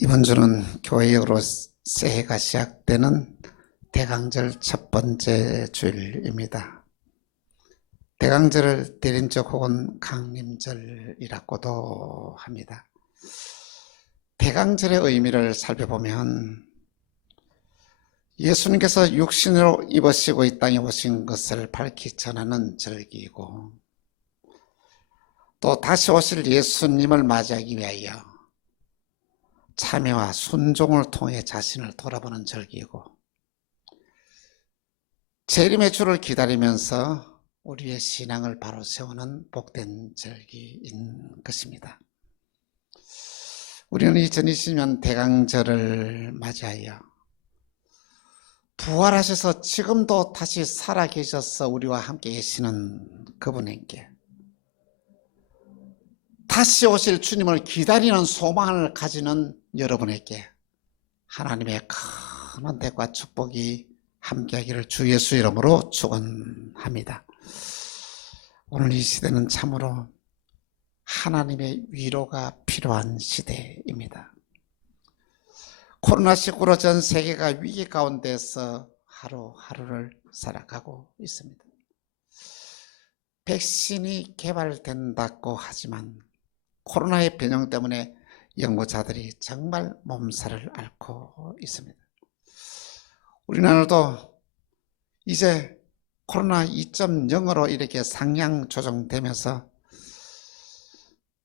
이번 주는 교회역으로 새해가 시작되는 대강절 첫 번째 주일입니다. 대강절을 대림절 혹은 강림절이라고도 합니다. 대강절의 의미를 살펴보면 예수님께서 육신으로 입으시고 이 땅에 오신 것을 밝히 전하는 절기이고, 또 다시 오실 예수님을 맞이하기 위하여 참회와 순종을 통해 자신을 돌아보는 절기이고, 재림의 주를 기다리면서 우리의 신앙을 바로 세우는 복된 절기인 것입니다. 우리는 2020년 대강절을 맞이하여 부활하셔서 지금도 다시 살아계셔서 우리와 함께 계시는 그분에게, 다시 오실 주님을 기다리는 소망을 가지는 여러분에게 하나님의 큰 은혜와 축복이 함께하기를 주 예수 이름으로 축원합니다. 오늘 이 시대는 참으로 하나님의 위로가 필요한 시대입니다. 코로나19로 전 세계가 위기 가운데서 하루하루를 살아가고 있습니다. 백신이 개발된다고 하지만 코로나의 변형 때문에 연구자들이 정말 몸살을 앓고 있습니다. 우리나라도 이제 코로나 2.0으로 이렇게 상향 조정되면서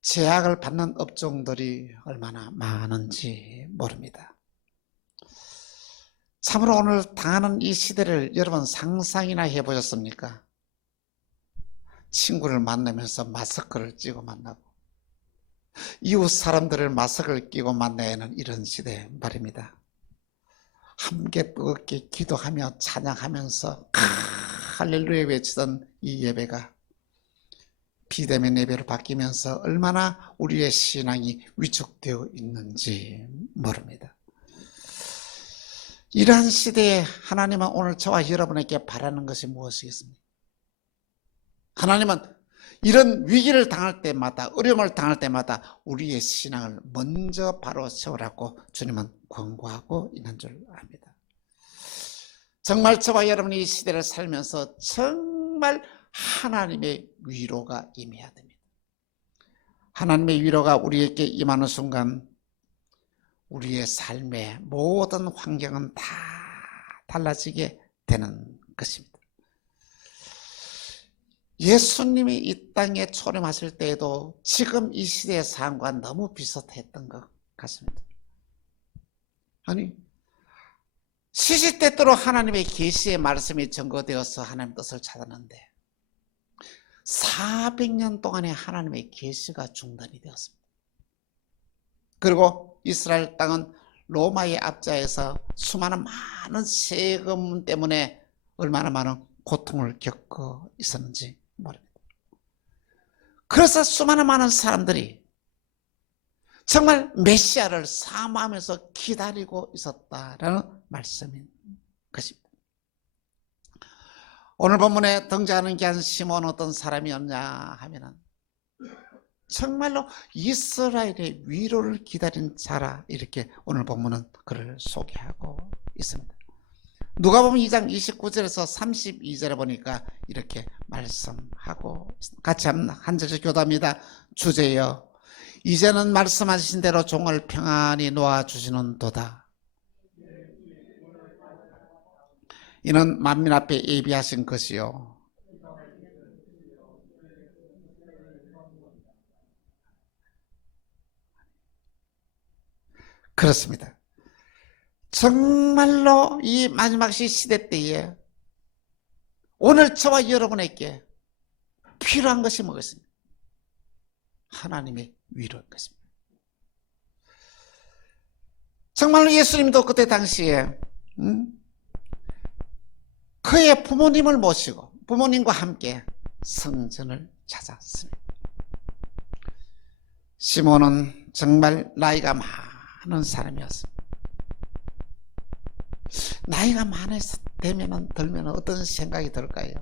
제약을 받는 업종들이 얼마나 많은지 모릅니다. 참으로 오늘 당하는 이 시대를 여러분 상상이나 해보셨습니까? 친구를 만나면서 마스크를 끼고 만나고, 이웃 사람들을 마스크를 끼고 만나야 하는 이런 시대 말입니다. 함께 뜨겁게 기도하며 찬양하면서 할렐루야 외치던 이 예배가 비대면 예배로 바뀌면서 얼마나 우리의 신앙이 위축되어 있는지 모릅니다. 이러한 시대에 하나님은 오늘 저와 여러분에게 바라는 것이 무엇이겠습니까? 하나님은 이런 위기를 당할 때마다, 어려움을 당할 때마다 우리의 신앙을 먼저 바로 세우라고 주님은 권고하고 있는 줄 압니다. 정말 저와 여러분이 이 시대를 살면서 정말 하나님의 위로가 임해야 됩니다. 하나님의 위로가 우리에게 임하는 순간 우리의 삶의 모든 환경은 다 달라지게 되는 것입니다. 예수님이 이 땅에 초림하실 때에도 지금 이 시대의 상황과 너무 비슷했던 것 같습니다. 아니, 시시때때로 하나님의 계시의 말씀이 증거되어서 하나님 뜻을 찾았는데 400년 동안의 하나님의 계시가 중단이 되었습니다. 그리고 이스라엘 땅은 로마의 압제에서 수많은 많은 세금 때문에 얼마나 많은 고통을 겪고 있었는지 모릅니다. 그래서 수많은 많은 사람들이 정말 메시아를 사모하면서 기다리고 있었다라는 말씀인 것입니다. 오늘 본문에 등장하는 게 시몬 어떤 사람이었냐 하면은 정말로 이스라엘의 위로를 기다린 자라, 이렇게 오늘 본문은 그를 소개하고 있습니다. 누가복음 2장 29절에서 32절에 보니까 이렇게 말씀하고 있습니다. 같이 한 절씩 교도합니다. 주제여, 이제는 말씀하신 대로 종을 평안히 놓아주시는 도다. 이는 만민 앞에 예비하신 것이요, 그렇습니다. 정말로 이 마지막 시대 때에 오늘 저와 여러분에게 필요한 것이 뭐겠습니까? 하나님의 위로인 것입니다. 정말로 예수님도 그때 당시에 그의 부모님을 모시고 부모님과 함께 성전을 찾았습니다. 시몬은 정말 나이가 많은 사람이었습니다. 나이가 들면 어떤 생각이 들까요?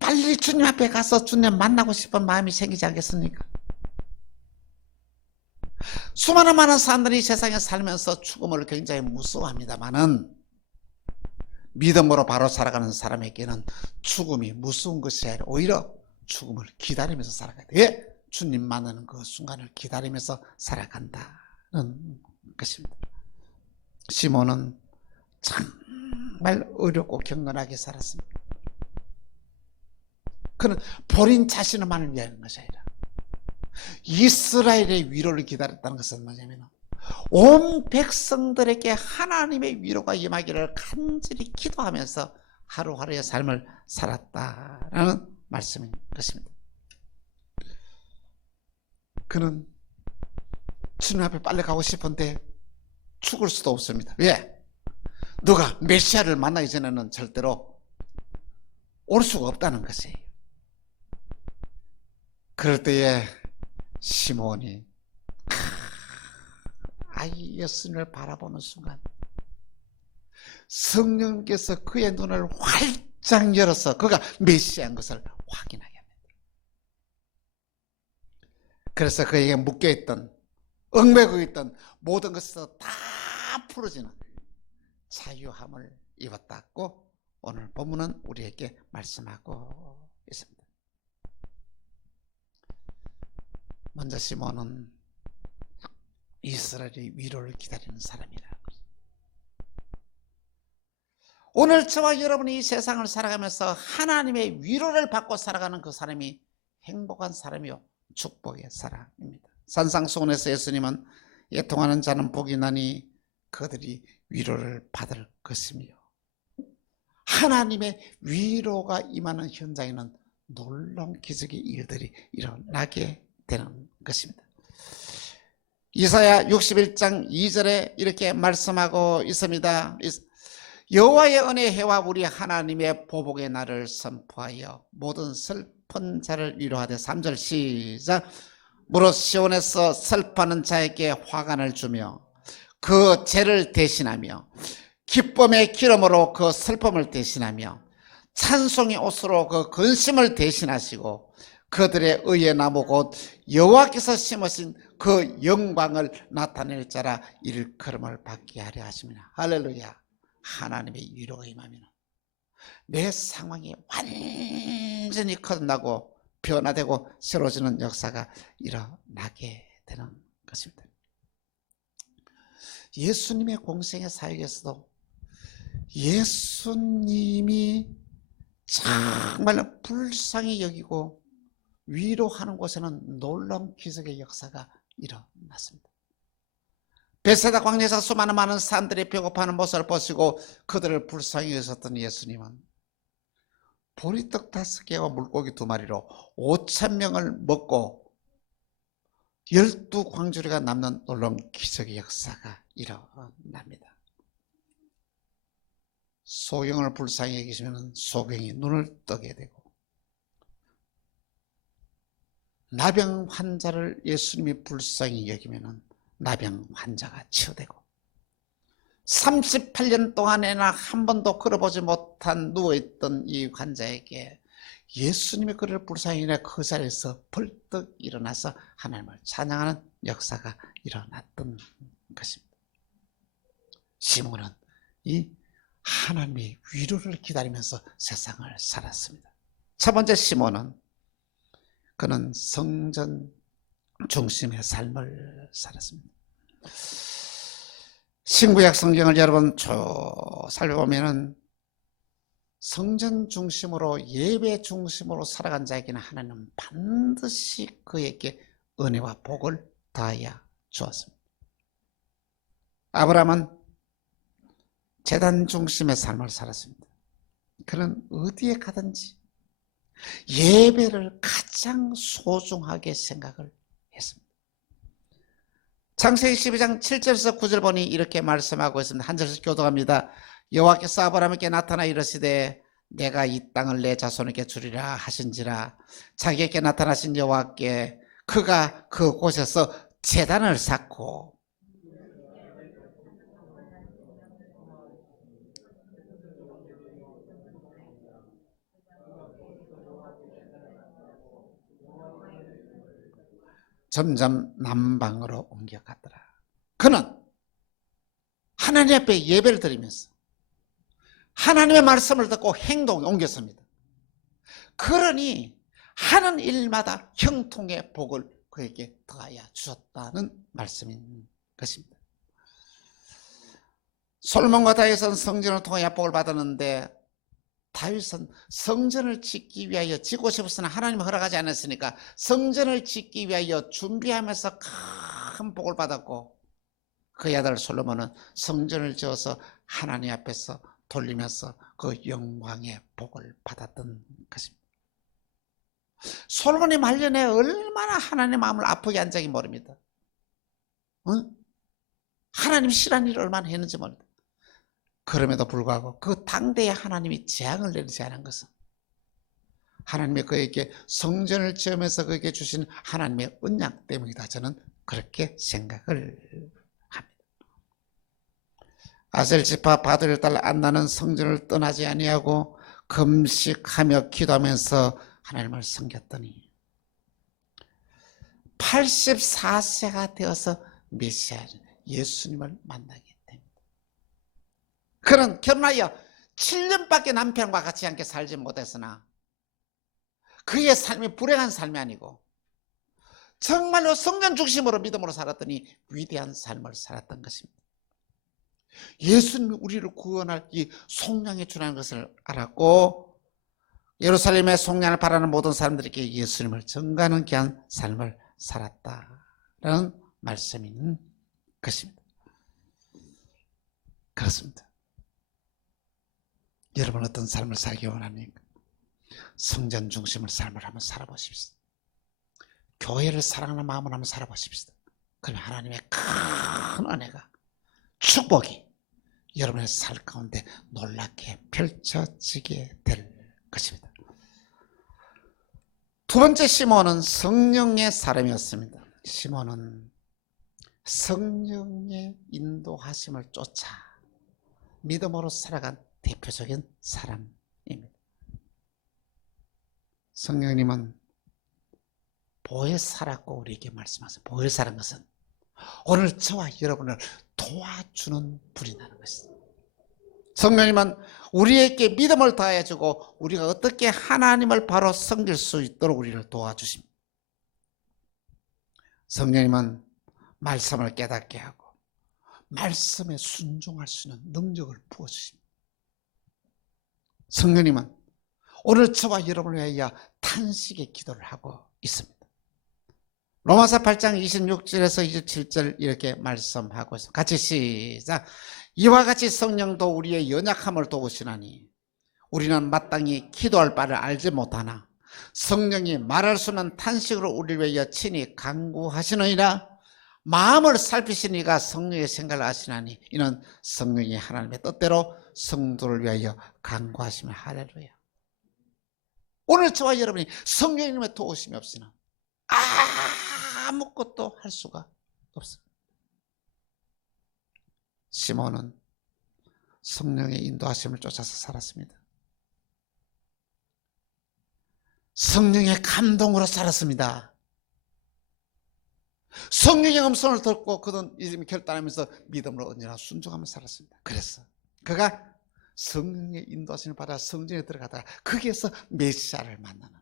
빨리 주님 앞에 가서 주님 만나고 싶은 마음이 생기지 않겠습니까? 수많은 많은 사람들이 세상에 살면서 죽음을 굉장히 무서워합니다만은 믿음으로 바로 살아가는 사람에게는 죽음이 무서운 것이 아니라 오히려 죽음을 기다리면서 살아가야 돼. 왜? 주님 만나는 그 순간을 기다리면서 살아간다는 것입니다. 시몬은 정말 어렵고 격렬하게 살았습니다. 그는 본인 자신만을 위하는 것이 아니라 이스라엘의 위로를 기다렸다는 것은 뭐냐면 온 백성들에게 하나님의 위로가 임하기를 간절히 기도하면서 하루하루의 삶을 살았다라는 말씀인 것입니다. 그는 주님 앞에 빨리 가고 싶은데 죽을 수도 없습니다. 왜? 누가 메시아를 만나기 전에는 절대로 올 수가 없다는 것이에요. 그럴 때에 시몬이 아이 예수님을 바라보는 순간 성령께서 그의 눈을 활짝 열어서 그가 메시아인 것을 확인하게 합니다. 그래서 그에게 묶여있던 얽매고 있던 모든 것을 다 풀어지는 자유함을 입었다고 오늘 본문은 우리에게 말씀하고 있습니다. 먼저 시몬은 이스라엘의 위로를 기다리는 사람이라는 거죠. 오늘 저와 여러분이 이 세상을 살아가면서 하나님의 위로를 받고 살아가는 그 사람이 행복한 사람이요 축복의 사람입니다. 산상수훈에서 예수님은 애통하는 자는 복이 나니 그들이 위로를 받을 것이며, 하나님의 위로가 임하는 현장에는 놀라운 기적의 일들이 일어나게 되는 것입니다. 이사야 61장 2절에 이렇게 말씀하고 있습니다. 여호와의 은혜의 해와 우리 하나님의 보복의 날을 선포하여 모든 슬픈 자를 위로하되, 3절 시작. 무릇 시온에서 슬퍼하는 자에게 화관을 주며 그 죄를 대신하며 기쁨의 기름으로 그 슬픔을 대신하며 찬송의 옷으로 그 근심을 대신하시고 그들의 의의 나무 곧 여호와께서 심으신 그 영광을 나타낼 자라 일컬음을 받게 하려 하십니다. 할렐루야. 하나님의 위로가 임하면 내 상황이 완전히 끝나고 변화되고 새로워지는 역사가 일어나게 되는 것입니다. 예수님의 공생의 사역에서도 예수님이 정말 불쌍히 여기고 위로하는 곳에는 놀라운 기적의 역사가 일어났습니다. 베세다 광야에서 수많은 많은 사람들이 배고파하는 모습을 보시고 그들을 불쌍히 여기셨던 예수님은 보리떡 5개와 물고기 2마리로 5,000명을 먹고 12광주리가 남는 놀라운 기적의 역사가 일어납니다. 소경을 불쌍히 여기시면 소경이 눈을 뜨게 되고, 나병 환자를 예수님이 불쌍히 여기면 나병 환자가 치유되고, 38년 동안에나 한 번도 걸어보지 못한 누워있던 이 환자에게 예수님이 그를 불쌍히 여기나 그 자리에서 벌떡 일어나서 하나님을 찬양하는 역사가 일어났던 것입니다. 시몬은 이 하나님의 위로를 기다리면서 세상을 살았습니다. 첫 번째 시몬은 그는 성전 중심의 삶을 살았습니다. 신구약 성경을 여러분 쭉 살펴보면은 성전 중심으로 예배 중심으로 살아간 자에게는 하나님은 반드시 그에게 은혜와 복을 더하여 주었습니다. 아브라함은 제단 중심의 삶을 살았습니다. 그는 어디에 가든지 예배를 가장 소중하게 생각을 했습니다. 창세기 12장 7절에서 9절 보니 이렇게 말씀하고 있습니다. 한 절씩 교독합니다. 여호와께서 아브라함에게 나타나 이르시되 내가 이 땅을 내 자손에게 주리라 하신지라. 자기에게 나타나신 여호와께 그가 그곳에서 제단을 쌓고 점점 남방으로 옮겨갔더라. 그는 하나님 앞에 예배를 드리면서 하나님의 말씀을 듣고 행동에 옮겼습니다. 그러니 하는 일마다 형통의 복을 그에게 더하여 주셨다는 말씀인 것입니다. 솔몬과 다윗은 성전을 통하여 복을 받았는데 다윗은 성전을 짓기 위하여 짓고 싶었으나 하나님이 허락하지 않았으니까 성전을 짓기 위하여 준비하면서 큰 복을 받았고, 그의 아들 솔로몬은 성전을 지어서 하나님 앞에서 돌리면서 그 영광의 복을 받았던 것입니다. 솔로몬이 말년에 얼마나 하나님의 마음을 아프게 한 적이 모릅니다. 하나님 싫어하는 일을 얼마나 했는지 모릅니다. 그럼에도 불구하고 그 당대에 하나님이 재앙을 내리지 않은 것은 하나님이 그에게 성전을 지으면서 그에게 주신 하나님의 언약 때문이다. 저는 그렇게 생각을 합니다. 아셀 지파 바들의 딸 안나는 성전을 떠나지 아니하고 금식하며 기도하면서 하나님을 섬겼더니 84세가 되어서 메시아 예수님을 만나게 됩니다. 그는 결혼하여 7년밖에 남편과 같이 함께 살지 못했으나 그의 삶이 불행한 삶이 아니고 정말로 성전 중심으로 믿음으로 살았더니 위대한 삶을 살았던 것입니다. 예수님이 우리를 구원할 이 속량의 주라는 것을 알았고 예루살렘의 속량을 바라는 모든 사람들에게 예수님을 전가하는 귀한 삶을 살았다라는 말씀인 것입니다. 그렇습니다. 여러분 어떤 삶을 살기 원합니까? 성전 중심을 삶을 한번 살아보십시오. 교회를 사랑하는 마음을 한번 살아보십시오. 그러면 하나님의 큰 은혜가 축복이 여러분의 삶 가운데 놀랍게 펼쳐지게 될 것입니다. 두 번째 시몬은 성령의 사람이었습니다. 시몬은 성령의 인도하심을 쫓아 믿음으로 살아간 대표적인 사람입니다. 성령님은 보혜사라고 우리에게 말씀하세요. 보혜사라는 것은 오늘 저와 여러분을 도와주는 분이라는 것입니다. 성령님은 우리에게 믿음을 더해주고 우리가 어떻게 하나님을 바로 섬길 수 있도록 우리를 도와주십니다. 성령님은 말씀을 깨닫게 하고 말씀에 순종할 수 있는 능력을 부어주십니다. 성령님은 오늘 저와 여러분을 위하여 탄식의 기도를 하고 있습니다. 로마서 8장 26절에서 27절 이렇게 말씀하고 있습니다. 같이 시작. 이와 같이 성령도 우리의 연약함을 도우시나니 우리는 마땅히 기도할 바를 알지 못하나 성령이 말할 수 없는 탄식으로 우리를 위하여 친히 간구하시느니라. 마음을 살피시는 이가 성령의 생각을 아시나니 이는 성령이 하나님의 뜻대로 성도를 위하여 간구하시며 할렐루야. 오늘 저와 여러분이 성령님의 도우심이 없으나 아무것도 할 수가 없습니다. 시몬은 성령의 인도하심을 쫓아서 살았습니다. 성령의 감동으로 살았습니다. 성령의 음성을 듣고 그는 이름이 결단하면서 믿음으로 언제나 순종하며 살았습니다. 그래서 그가 성령의 인도하심을 받아 성전에 들어가다가 거기에서 메시아를 만나는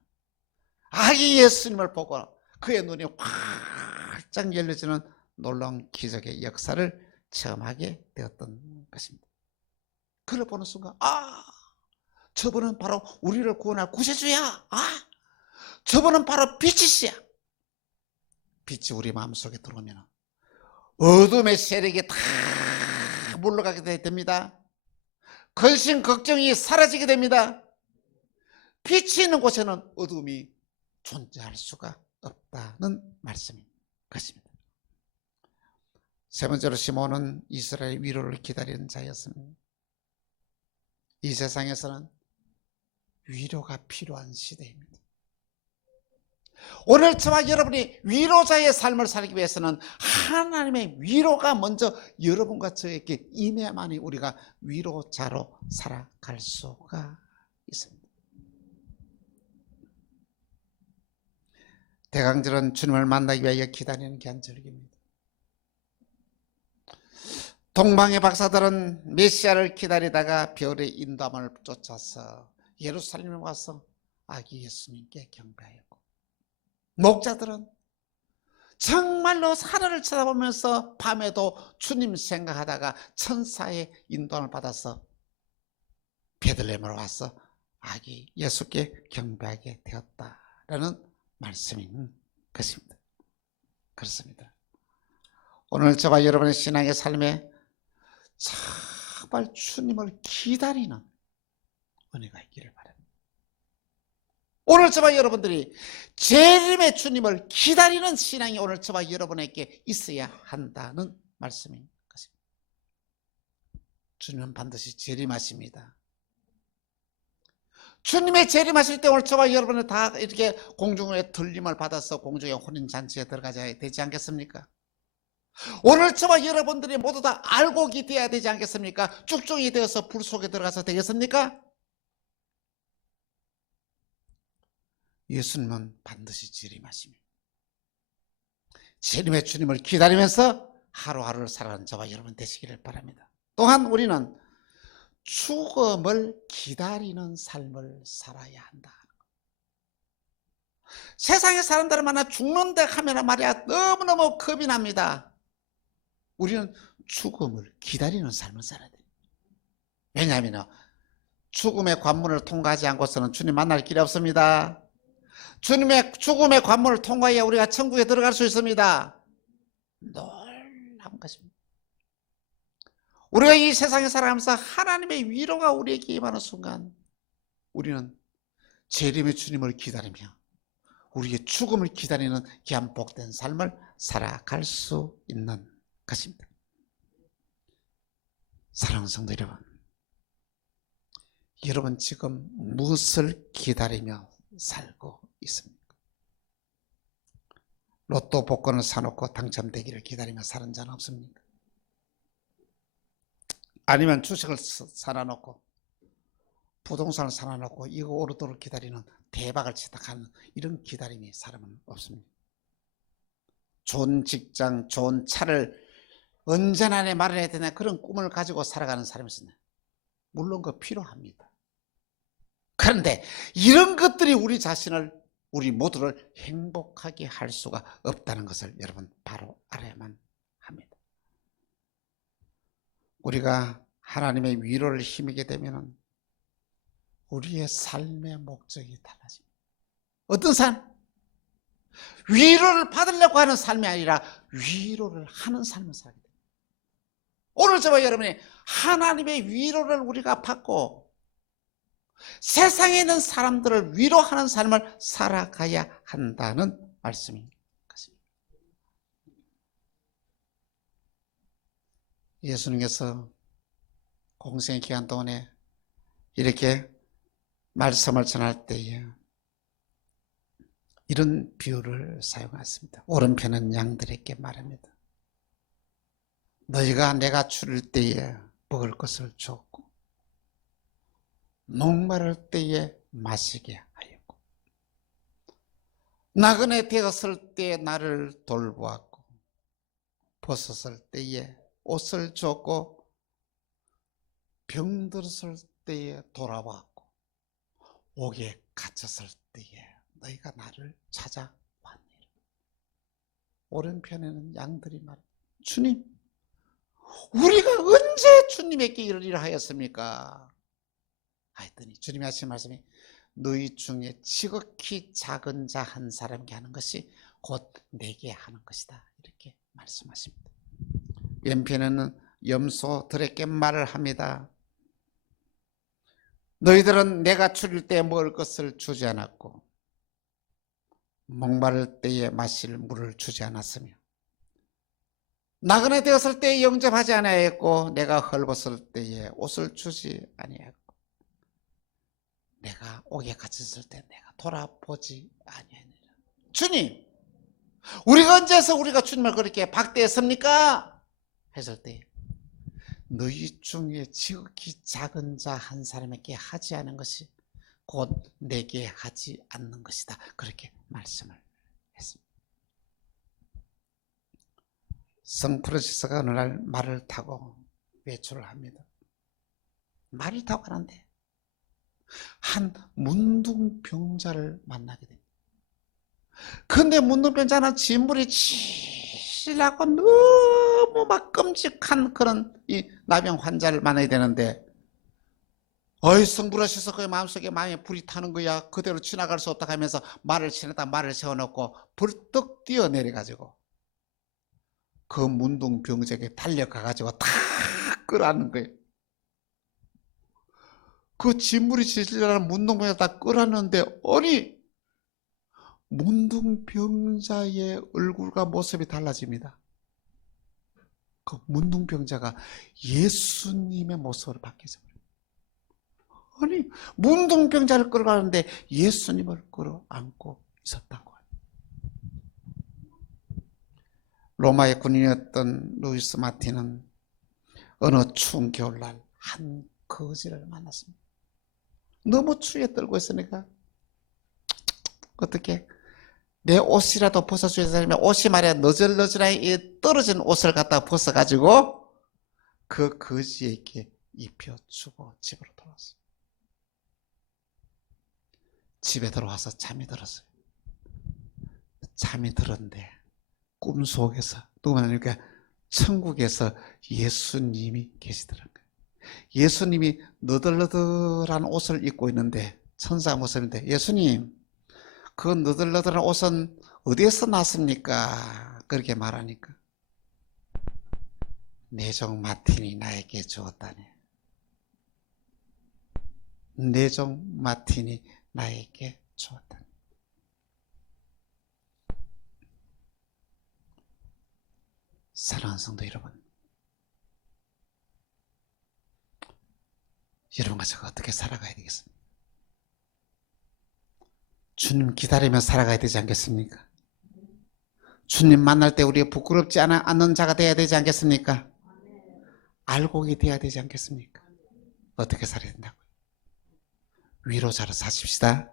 아기 예수님을 보고 그의 눈이 활짝 열려지는 놀라운 기적의 역사를 체험하게 되었던 것입니다. 그를 보는 순간 저분은 바로 우리를 구원할 구세주야. 저분은 바로 빛이시야. 빛이 우리 마음속에 들어오면 어둠의 세력이 다 물러가게 됩니다. 근심 걱정이 사라지게 됩니다. 빛이 있는 곳에는 어둠이 존재할 수가 없다는 말씀인 것입니다. 세 번째로 시몬은 이스라엘의 위로를 기다리는 자였습니다. 이 세상에서는 위로가 필요한 시대입니다. 오늘 저와 여러분이 위로자의 삶을 살기 위해서는 하나님의 위로가 먼저 여러분과 저에게 임해야만이 우리가 위로자로 살아갈 수가 있습니다. 대강절은 주님을 만나기 위하여 기다리는 귀한 절기입니다. 동방의 박사들은 메시아를 기다리다가 별의 인도함을 쫓아서 예루살렘에 와서 아기 예수님께 경배하였고, 목자들은 정말로 하늘을 쳐다보면서 밤에도 주님 생각하다가 천사의 인도함을 받아서 베들레헴으로 와서 아기 예수께 경배하게 되었다라는 말씀인 것입니다. 그렇습니다. 오늘 저와 여러분의 신앙의 삶에 정말 주님을 기다리는 은혜가 있기를 바랍니다. 오늘 저와 여러분들이 재림의 주님을 기다리는 신앙이 오늘 저와 여러분에게 있어야 한다는 말씀인 것입니다. 주님은 반드시 재림하십니다. 주님의 재림하실 때 오늘 저와 여러분은 다 이렇게 공중에 들림을 받아서 공중의 혼인잔치에 들어가야 되지 않겠습니까? 오늘 저와 여러분들이 모두 다 알곡이 되어야 되지 않겠습니까? 쭉쭉이 되어서 불 속에 들어가서 되겠습니까? 예수님은 반드시 재림하십니다. 재림의 주님을 기다리면서 하루하루를 살아가는 저와 여러분 되시기를 바랍니다. 또한 우리는 죽음을 기다리는 삶을 살아야 한다. 세상의 사람들을 만나 죽는데 하면 말이야 너무너무 겁이 납니다. 우리는 죽음을 기다리는 삶을 살아야 돼요. 왜냐하면 죽음의 관문을 통과하지 않고서는 주님 만날 길이 없습니다. 주님의 죽음의 관문을 통과해야 우리가 천국에 들어갈 수 있습니다. 놀라운 것입니다. 우리가 이 세상에 살아가면서 하나님의 위로가 우리에게 임하는 순간 우리는 재림의 주님을 기다리며 우리의 죽음을 기다리는 귀한 복된 삶을 살아갈 수 있는 것입니다. 사랑하는 성도 여러분, 여러분 지금 무엇을 기다리며 살고 있습니까? 로또 복권을 사놓고 당첨되기를 기다리며 사는 자는 없습니까? 아니면 주식을 사놔놓고 부동산을 사놔놓고 이거 오르도록 기다리는 대박을 치닫하는 이런 기다림이 사람은 없습니다. 좋은 직장, 좋은 차를 언제나 내 마련해야 되나 그런 꿈을 가지고 살아가는 사람이 있습니다. 물론 그 필요합니다. 그런데 이런 것들이 우리 자신을, 우리 모두를 행복하게 할 수가 없다는 것을 여러분 바로 알아야만 합니다. 우리가 하나님의 위로를 힘입게 되면 우리의 삶의 목적이 달라집니다. 어떤 삶? 위로를 받으려고 하는 삶이 아니라 위로를 하는 삶을 살게 됩니다. 오늘 저와 여러분이 하나님의 위로를 우리가 받고 세상에 있는 사람들을 위로하는 삶을 살아가야 한다는 말씀인 것입니다. 예수님께서 공생의 기간 동안에 이렇게 말씀을 전할 때에 이런 비유를 사용했습니다. 오른편은 양들에게 말합니다. 너희가 내가 추릴 때에 먹을 것을 줬고 목마를 때에 마시게 하였고 나그네 되었을 때에 나를 돌보았고 벗었을 때에 옷을 줬고 병들었을 때에 돌아왔고 옥에 갇혔을 때에 너희가 나를 찾아왔느니라. 오른편에는 양들이 말합니다. 주님, 우리가 언제 주님에게 이를 일을 하였습니까? 하였더니 주님이 하신 말씀이 너희 중에 지극히 작은 자 한 사람에게 하는 것이 곧 내게 하는 것이다. 이렇게 말씀하십니다. 왼편에는 염소들에게 말을 합니다. 너희들은 내가 추릴 때 먹을 것을 주지 않았고 목마를 때에 마실 물을 주지 않았으며 나그네 되었을 때에 영접하지 아니하였고 내가 헐벗을 때에 옷을 주지 아니하였고 내가 옥에 갇혔을 때 내가 돌아보지 아니하니라. 주님, 우리가 언제서 우리가 주님을 그렇게 박대했습니까? 했을 때 너희 중에 지극히 작은 자 한 사람에게 하지 않은 것이 곧 내게 하지 않는 것이다. 그렇게 말씀을 했습니다. 성 프란시스가 어느 날 말을 타고 외출을 합니다. 말을 타고 가는데 한 문둥병자를 만나게 됩니다. 근데 문둥병자는 진물이 치실하고 너무 막 끔찍한 그런 이 나병 환자를 만나야 되는데, 어이 성 프란시스 그의 마음속에 마음에 불이 타는 거야. 그대로 지나갈 수 없다 하면서 말을 치는다 말을 세워놓고 벌떡 뛰어내려가지고 그 문둥병자에게 달려가가지고 다 끌어안는 거예요. 그 진물이 지질라는 문둥병자 다 끌어안는데, 아니 문둥병자의 얼굴과 모습이 달라집니다. 그 문둥병자가 예수님의 모습으로 바뀌어져 버려요. 아니 문둥병자를 끌어가는데 예수님을 끌어안고 있었던 거예요. 로마의 군인이었던 루이스 마틴은 어느 추운 겨울날 한 거지를 만났습니다. 너무 추위에 떨고 있으니까 어떻게 내 옷이라도 벗어줘야 되면, 옷이 말이야 너절너절하게 떨어진 옷을 갖다가 벗어가지고 그 거지에게 입혀주고 집으로 돌아왔어요. 집에 들어와서 잠이 들었어요. 잠이 들었는데 꿈속에서 누구 만나니까 천국에서 예수님이 계시더라고요. 예수님이 너덜너덜한 옷을 입고 있는데, 천사 모습인데, 예수님 그 너덜너덜한 옷은 어디에서 났습니까? 그렇게 말하니까 내 종 마틴이 나에게 주었다네. 내 종 마틴이 나에게 주었다네. 사랑하는 성도 여러분, 여러분과 제가 어떻게 살아가야 되겠습니까? 주님 기다리며 살아가야 되지 않겠습니까? 주님 만날 때 우리가 부끄럽지 않는 자가 되어야 되지 않겠습니까? 알곡이 되어야 되지 않겠습니까? 어떻게 살아야 된다고요? 위로자로 사십시다.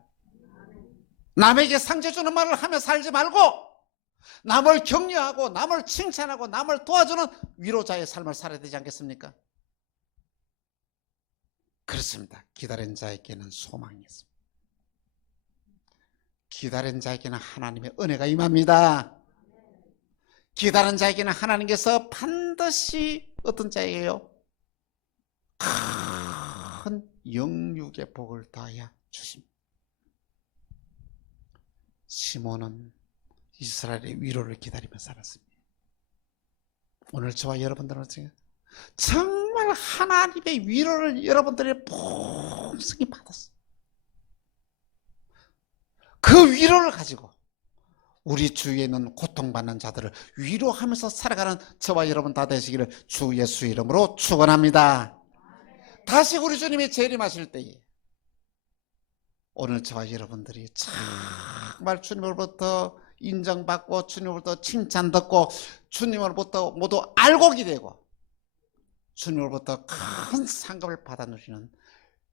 남에게 상처 주는 말을 하며 살지 말고 남을 격려하고 남을 칭찬하고 남을 도와주는 위로자의 삶을 살아야 되지 않겠습니까? 그렇습니다. 기다린 자에게는 소망이 있습니다. 기다린 자에게는 하나님의 은혜가 임합니다. 기다린 자에게는 하나님께서 반드시 어떤 자예요? 큰 영육의 복을 더하여 주십니다. 시몬은 이스라엘의 위로를 기다리며 살았습니다. 오늘 저와 여러분들은 정말 하나님의 위로를 여러분들이 풍성히 받았어요. 그 위로를 가지고 우리 주위에 있는 고통받는 자들을 위로하면서 살아가는 저와 여러분 다 되시기를 주 예수 이름으로 축원합니다. 다시 우리 주님이 재림하실 때에 오늘 저와 여러분들이 정말 주님으로부터 인정받고 주님으로부터 칭찬 듣고 주님으로부터 모두 알곡이 되고 주님으로부터 큰 상급을 받아 누리는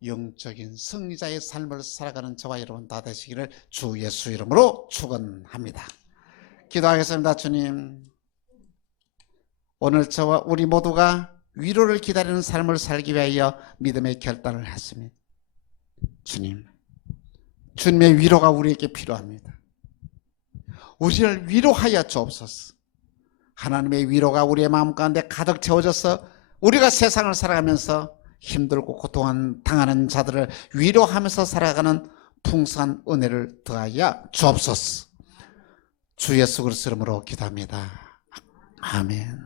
영적인 승리자의 삶을 살아가는 저와 여러분 다 되시기를 주 예수 이름으로 축원합니다. 기도하겠습니다. 주님, 오늘 저와 우리 모두가 위로를 기다리는 삶을 살기 위하여 믿음의 결단을 했습니다. 주님, 주님의 위로가 우리에게 필요합니다. 우리를 위로하여 주옵소서. 하나님의 위로가 우리의 마음 가운데 가득 채워져서 우리가 세상을 살아가면서 힘들고 고통당하는 자들을 위로하면서 살아가는 풍성한 은혜를 더하여 주옵소서. 주 예수 그리스도 이름으로 기도합니다. 아멘.